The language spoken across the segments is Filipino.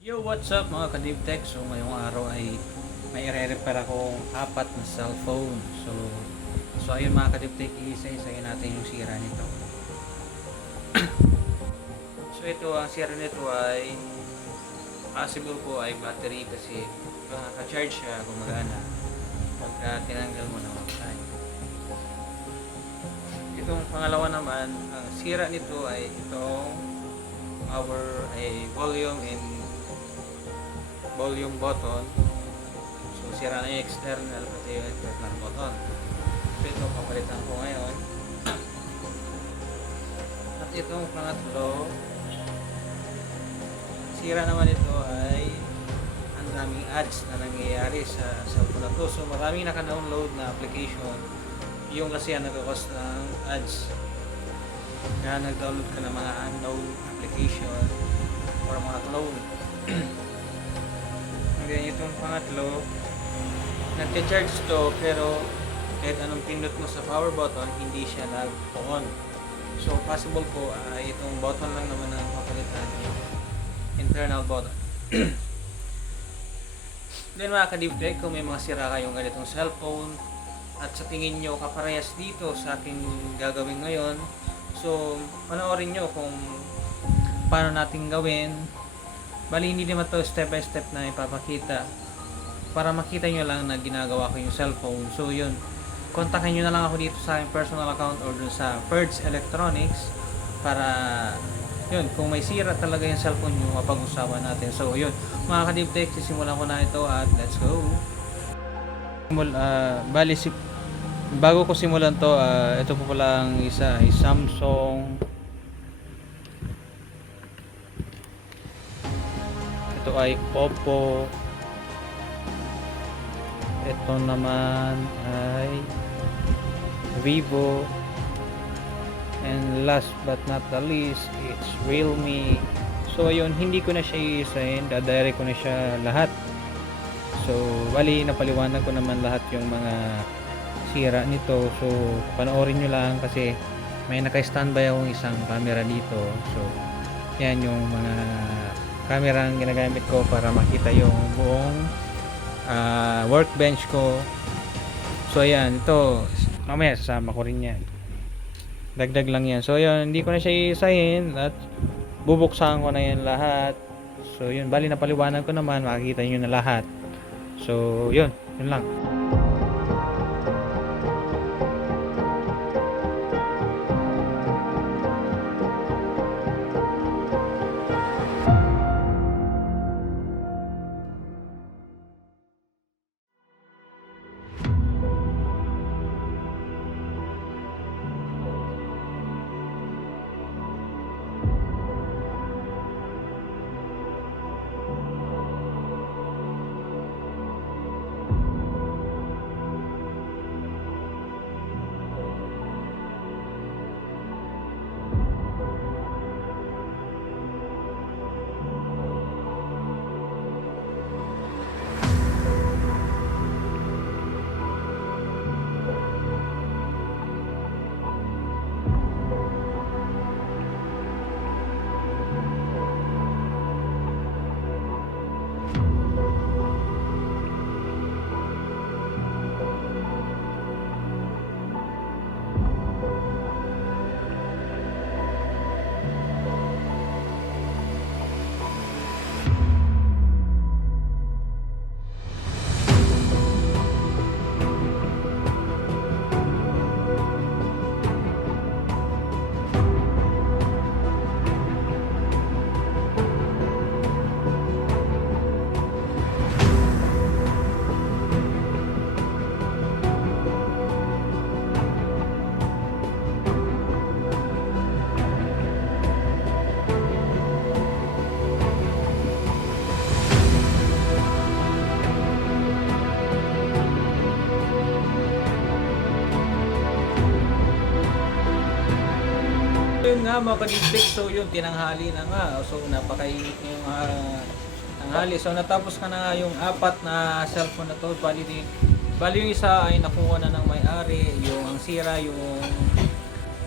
Yo, what's up mga ka-DeepTech? So, ngayong araw ay may i-repair akong apat na cellphone. So ayun mga ka-DeepTech, isa-isayin natin yung sira nito. So, ito, ang sira nito ay possible po ay battery kasi naka-charge siya, gumagana. Pagka tinanggal mo na matay. Itong pangalawa naman, ang sira nito ay itong power ay volume button. So sira na yung external pati yung internal button. So ito papalitan ko ngayon. At itong pangatlo, sira naman ito ay ang daming ads na nangyayari sa cellphone na to. So maraming naka-download na application. Yung kasi ang nagkakos ng ads. Kaya nag-download ka ng mga unknown application or mga clone. And then itong pangatlo, nagcha-charge to pero kahit anong pindot mo sa power button, hindi siya nag-on. So possible po itong button lang naman ang papalitan yung internal button. Then mga ka-DeepTech, kung may mga sira kayong ganitong cellphone at sa tingin nyo kaparehas dito sa aking gagawin ngayon, so panoorin nyo kung paano natin gawin. Bali hindi naman to step by step na ipapakita, para makita nyo lang na ginagawa ko yung cellphone. So yun, kontakin nyo na lang ako dito sa aking personal account or dun sa Ferds Electronics para yun, kung may sira talaga yung cellphone nyo, mapag-usapan natin. So yun, mga ka-DeepTech, sisimulan ko na ito at let's go. Bago ko simulan to, ito po pala ang isa ay Samsung. Ito ay Oppo. Ito naman ay Vivo. And last but not the least, it's Realme. So ayun, hindi ko na siya i-isahin, dadirect ko na siya lahat. So bali napaliwanag ko naman lahat yung mga sira nito. So panoorin nyo lang kasi may naka-standby akong isang camera dito. So yan yung mga camera ang ginagamit ko para makita yung buong workbench ko. So ayan, ito mamaya sasama ko rin yan, dagdag lang yan. So yun, hindi ko na siya iisahin at bubuksan ko na yan lahat. So yun, bali napaliwanag ko naman, makikita nyo na lahat. So yun lang. Yun nga mga ka-DeepTech, so yun, tinanghali na nga. So napakainit na yung tanghali. So natapos ka na nga yung apat na cellphone na to. Bali yung isa ay nakuha na ng may-ari. Yung ang sira, yung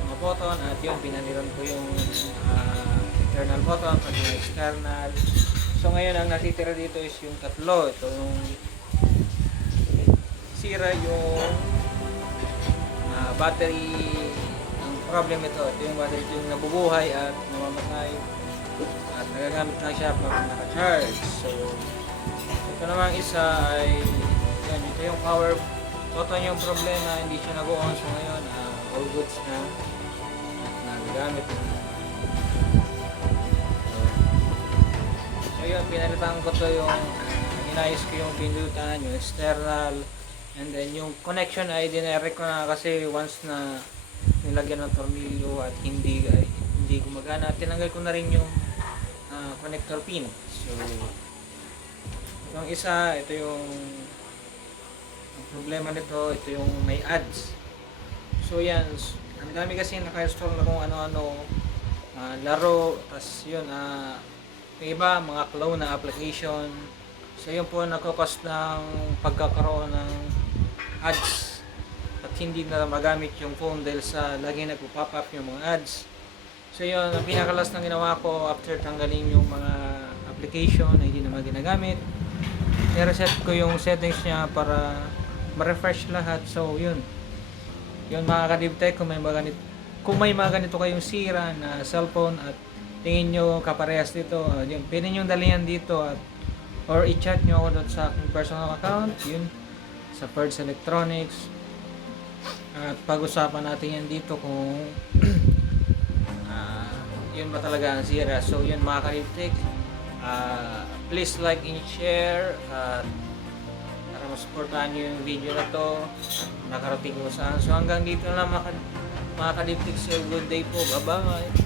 mga button. At yun, pinaniran ko yung internal button, pati yung external. So ngayon ang natitira dito is yung tatlo. Ito yung sira yung battery. Ang problem ito yung battery, ito yung nabubuhay at namamatay at nagagamit na siya pag naka-charge. So ito namang isa ay yan, ito yung power button yung problema, hindi siya nag-on. So ngayon all goods na at nagagamit na. So yun, pinalitan ko to yung inayos ko yung pindutan, yung external, and then yung connection ay dinirect ko na kasi once na nilagyan ng tornilyo at hindi gumagana, tinanggal ko na rin yung connector pin. So yung isa, ito yung ang problema nito, ito yung may ads. So yan, ang dami kasi naka-install na kung ano-ano laro, tas yun yung iba mga clone na application. So yun po nagkakos ng pagkakaroon ng ads at hindi na magamit yung phone dahil sa lagi nagpo-pop up yung mga ads. So yun, ang pinakalas na ginawa ko after tanggalin yung mga application na hindi naman ginagamit, i-reset ko yung settings niya para ma-refresh lahat. So yun mga ka-DivTech, kung may mga ganito kayong sira na cellphone at tingin nyo kaparehas dito, yun, pwede nyo dalihan dito at or i-chat nyo ako doon sa aking personal account, yun sa Ferds Electronics, at pag-usapan natin yan dito kung yun ba talaga ang sira. So yun mga ka-DivTech, please like and share at para masuportahan nyo yung video na to nakarating ko saan. So hanggang dito na lang mga ka-DivTech, good day po, bye bye.